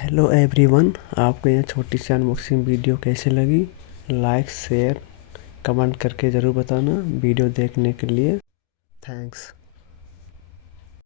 Hello everyone, आपको यह छोटी सी अनबॉक्सिंग वीडियो कैसे लगी? लाइक शेयर कमेंट करके ज़रूर बताना। वीडियो देखने के लिए थैंक्स।